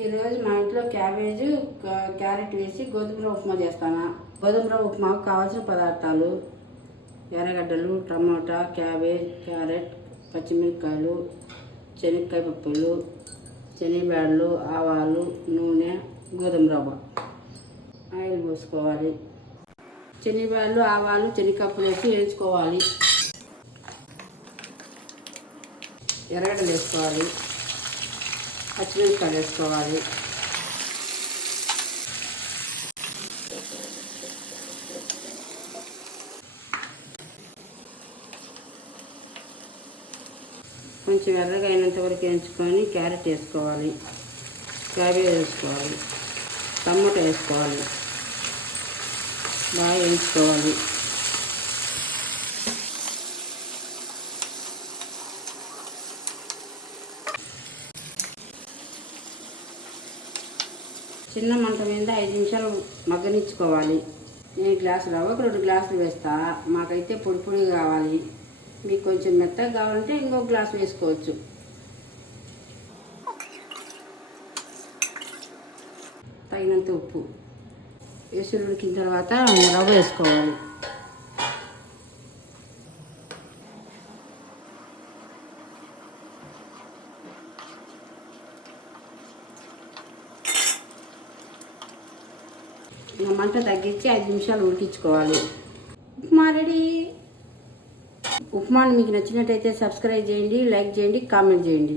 ఈరోజు మా ఇంట్లో క్యాబేజ్ క్యారెట్ వేసి గోధుమ రవ్వ ఉప్మా చేస్తాను. గోధుమ రవ్వ ఉప్మాకు కావాల్సిన పదార్థాలు: ఎర్రగడ్డలు, టమోటా, క్యాబేజ్, క్యారెట్, పచ్చిమిరపకాయలు, శనక్కాయ పప్పులు, శనగబ్యాళ్ళు, ఆవాలు, నూనె, గోధుమ రవ్వ. ఆయిల్ పోసుకోవాలి. శనగబ్యాళ్ళు, ఆవాలు, శనగపప్పులు వేసి వేయించుకోవాలి. ఎర్రగడ్డలు వేసుకోవాలి. పచ్చిమిరపకాయలు వేసుకోవాలి. కొంచెం ఎర్రగా అయినంత వరకు వేయించుకొని క్యారెట్ వేసుకోవాలి. క్యాబేజ్ వేసుకోవాలి. టమాటా వేసుకోవాలి. బాగా వేయించుకోవాలి. చిన్న మంట మీద 5 నిమిషాలు మగ్గనిచ్చుకోవాలి. నేను గ్లాసు రవ్వకు 2 గ్లాసులు వేస్తా. మాకైతే పొడి పొడి కావాలి. మీకు కొంచెం మెత్తగా కావాలంటే ఇంకొక గ్లాసు వేసుకోవచ్చు. తగినంత ఉప్పు వేసి ఉడికిన తర్వాత రవ్వ వేసుకోవాలి. మంట తగ్గించి 5 నిమిషాలు ఉడికించుకోవాలి. ఉప్మా రెడీ. ఉప్మాను మీకు నచ్చినట్టయితే సబ్స్క్రైబ్ చేయండి, లైక్ చేయండి, కామెంట్ చేయండి.